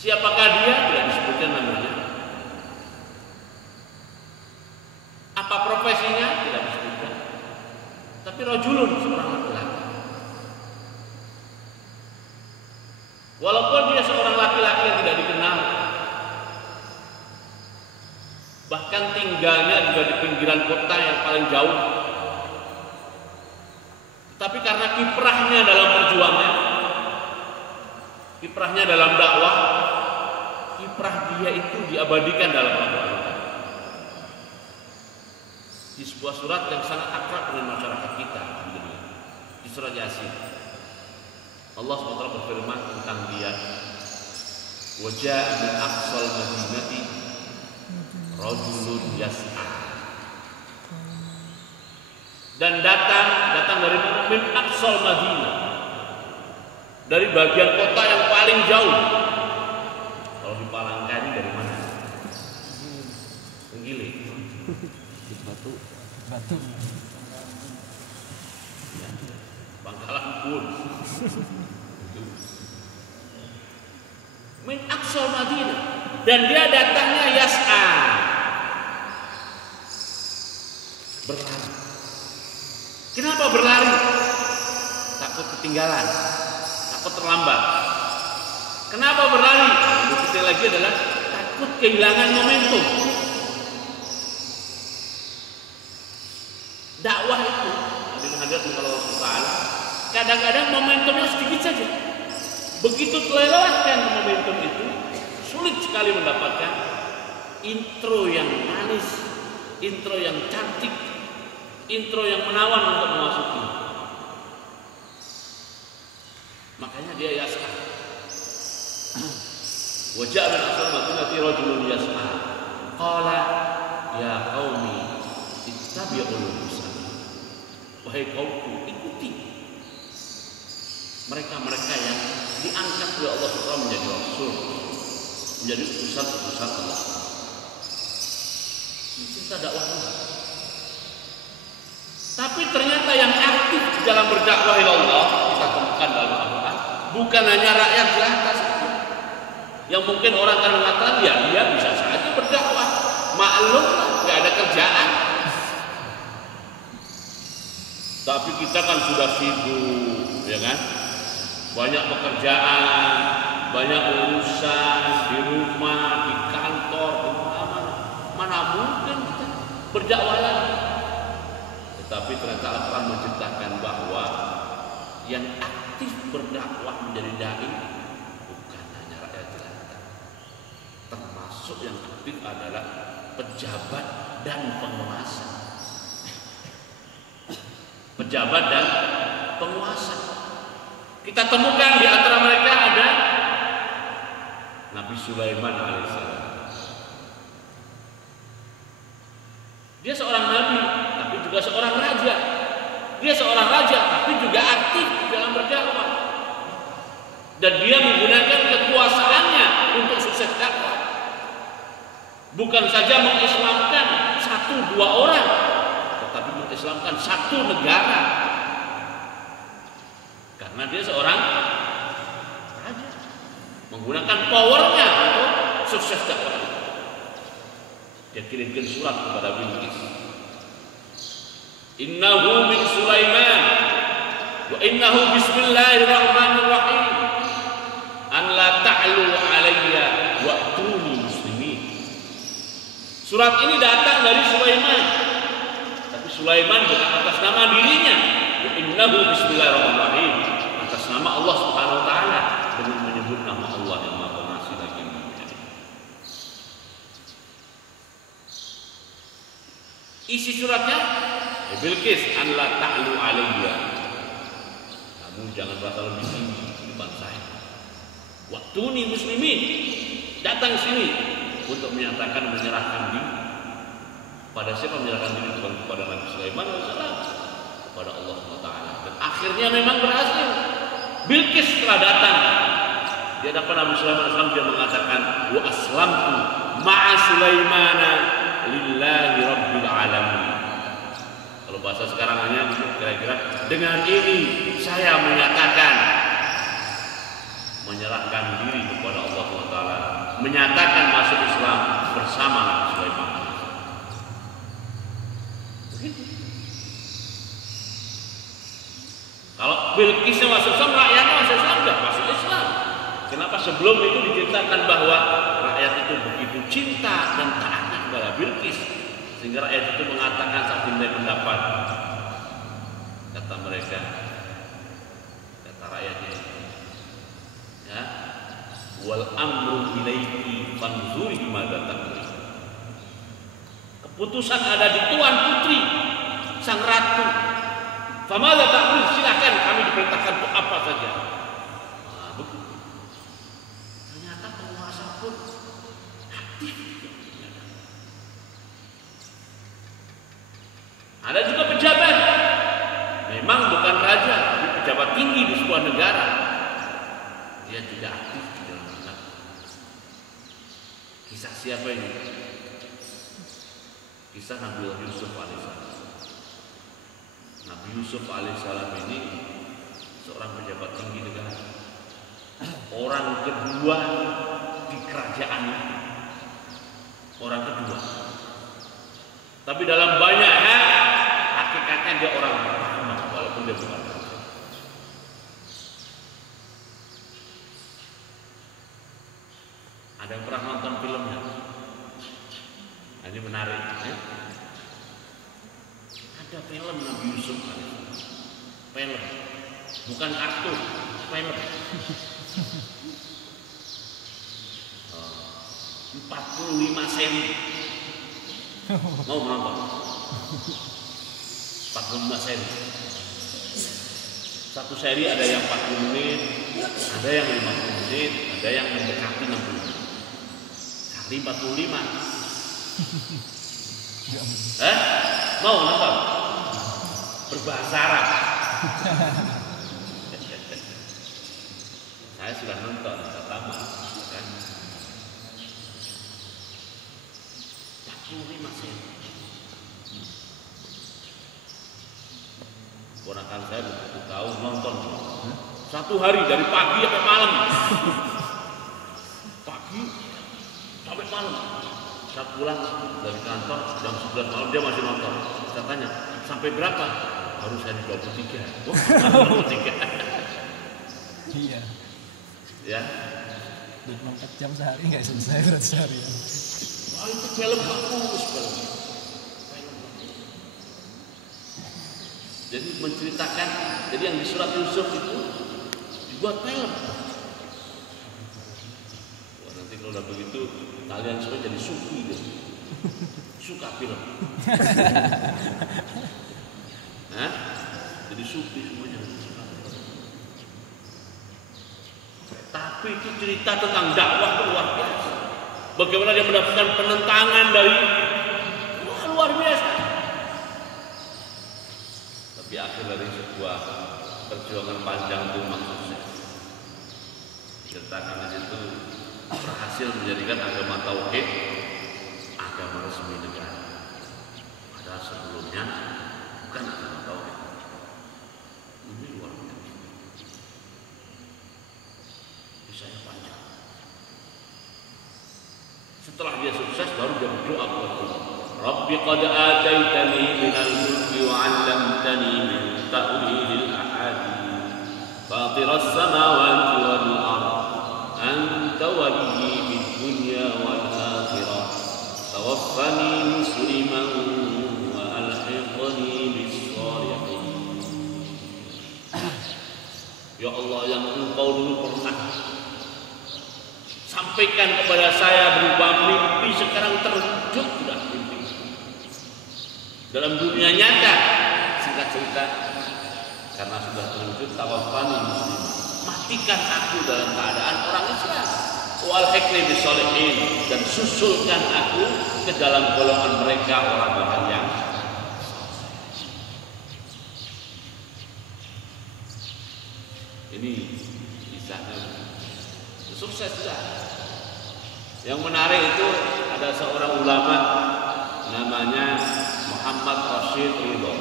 Siapakah dia? Tidak disebutkan namanya. Apa profesinya? Tidak disebutkan. Tapi rajulun, seorang laki-laki. Walaupun dia seorang laki-laki yang tidak dikenal, bahkan tinggalnya juga di pinggiran kota yang paling jauh, tapi karena kiprahnya dalam perjuangan, kiprahnya dalam dakwah, kiprah dia itu diabadikan dalam Al-Quran. Di sebuah surat yang sangat akrab dengan masyarakat kita, di surat Yasin, Allah SWT berfirman tentang dia, wajah min aqsal madinati rajulun yas'a, dan datang dari min aqsal Madinah, dari bagian kota yang paling jauh. Kalau di Palangka ini dari mana? Tenggiling. Batu. Ya, Bangkalan pun. Min aqsal Madinah, dan dia datangnya yas'a, berlari. Kenapa berlari? Takut ketinggalan, takut terlambat. Kenapa berlari? Lebih kecil lagi adalah takut kehilangan momentum. Dakwah itu, hadirin kalau kadang-kadang momentumnya sedikit saja. Begitu terlewatkan momentum itu, sulit sekali mendapatkan intro yang manis, intro yang cantik, intro yang menawan untuk memasuki. Makanya dia yas'a. Wajah min aqsal madinati rajulun yas'a. Qala ya qaumi ittabi'ul mursalin. Wahai kaumku, ikuti mereka-mereka yang diangkat oleh Allah SWT menjadi rasul, menjadi utusan-utusan Allah. Kita dakwah. Tapi ternyata yang aktif dalam berdakwah ila Allah kita temukan dalam Al-Quran bukan hanya rakyat jelata saja. Yang mungkin orang akan mengatakan ya dia bisa saja berdakwah, maklum nggak ada kerjaan. Tapi kita kan sudah sibuk, ya kan? Banyak pekerjaan, banyak urusan di rumah, di kantor, di mana-mana. Mana mungkin kita berdakwah lagi? Tetapi ternyata Al-Quran menceritakan bahwa yang aktif berdakwah menjadi dai bukan hanya rakyat jelata, termasuk yang aktif adalah pejabat dan penguasa. Pejabat dan penguasa. Kita temukan di antara mereka ada Nabi Sulaiman alaihissalam. Dia seorang nabi, tapi juga seorang raja. Dia seorang raja, tapi juga aktif dalam berdakwah. Dan dia menggunakan kekuasaannya untuk sukses dakwah. Bukan saja mengislamkan 1-2 orang, tetapi mengislamkan 1 negara. Karena dia seorang raja, menggunakan powernya untuk sukses dakwah. Dia kirimkan surat kepada Bilqis. Innahu min Sulaiman wa innahu bismillahirrahmanirrahim an la ta'lu alayya wa'tuni muslimin. Surat ini datang dari Sulaiman, tapi Sulaiman bukan atas nama dirinya. Wa innahu bismillahirrahmanirrahim, atas nama Allah Subhanahu wa taala, dengan menyebut nama Allah yang Maha Pengasih lagi Maha Penyayang. Isi suratnya, Bilqis, an la ta'lu alayya, kamu jangan merasa lebih tinggi di depan saya. Wa'tuni muslimin, datang sini untuk menyatakan menyerahkan diri. Pada siapa menyerahkan diri? Bukan kepada Nabi Sulaiman alaihissalam, kepada Allah SWT. Dan akhirnya memang berhasil. Bilqis setelah datang di hadapan Nabi Sulaiman alaihissalam, dia mengatakan wa aslamtu ma'a Sulaimana lillahi rabbil alamin. Kalau bahasa sekarangnya kira-kira dengan ini saya menyatakan menyerahkan diri kepada Allah SWT menyatakan masuk Islam bersama Nabi Sulaiman. Begitu. Kalau Bilqisnya masuk Islam, rakyatnya masuk Islam, sudah masuk Islam. Kenapa sebelum itu diceritakan bahwa rakyat itu begitu cinta dan taatnya kepada Bilqis, sehingga rakyat itu mengatakan saat dinilai pendapat, kata mereka, kata rakyatnya, ya, wal amru ilaiki fanzuri madza taqul. Keputusan ada di tuan putri sang ratu. Famadza taqul, silakan kami diperintahkan untuk apa saja. Nah, begitu. Ternyata penguasa pun aktif. Ada juga pejabat, memang bukan raja, tapi pejabat tinggi di sebuah negara. Dia juga aktif di dalam Islam. Kisah siapa ini? Kisah Nabi Yusuf alaihissalam. Nabi Yusuf alaihissalam ini seorang pejabat tinggi negara, orang kedua di kerajaan, orang kedua. Tapi dalam banyak hal hakikatnya dia orang pertama, walaupun dia bukan raja. Ada yang pernah nonton filmnya? Nah, ini menarik, ya? Ada film Nabi Yusuf, film, bukan kartun, film. 45 seri. Mau menonton? 45 seri. Satu seri ada yang 40 menit, ada yang 50 menit, ada yang mendekati 60 menit. Kali 45. Mau nonton? Berbahasa Arab. Saya sudah nonton pertama, kan? 45 seri. Ponakan saya begitu tahu nonton satu hari dari pagi sampai malam. Pagi sampai malam. Saya pulang dari kantor jam 11 malam dia masih nonton. Saya tanya, sampai berapa? Baru saya di 23. Oh, 23. Iya. Ya. 24 jam sehari nggak selesai berarti sehari. Oh, itu film bagus banget. Jadi menceritakan, jadi yang di surat Yusuf itu dibuat film. Wah, nanti kalau udah begitu kalian semua jadi suki gitu. Suka film. Hah? Jadi suki semuanya. Tapi itu cerita tentang dakwah luar biasa. Bagaimana dia mendapatkan penentangan dari luar biasa. Tapi akhir dari sebuah perjuangan panjang itu memang sukses. Ceritakan itu berhasil menjadikan agama tauhid agama resmi negara. Padahal sebelumnya bukan agama tauhid. Ini luar biasa. Kisahnya panjang. Setelah dia sukses baru dia berdoa kepada Allah. Rabbi qad ataitani minal mulki wa 'allamtani min ta'wilil ahadits fatiras samawati wal ardh anta waliyyi fid dunya wal akhirah tawaffani musliman wa alhiqni bis shalihin. Ya Allah, yang Engkau dulu pernah sampaikan kepada saya berupa mimpi, sekarang terwujud sudah mimpi. Dalam dunia nyata, singkat cerita, karena sudah terwujud, tawaffani muslim, matikan aku dalam keadaan orang Islam, wal hikmi bisolihin, dan susulkan aku ke dalam golongan mereka orang-orang yang ini kisahnya sukses sudah. Yang menarik itu ada seorang ulama namanya Muhammad Rashid Ridho.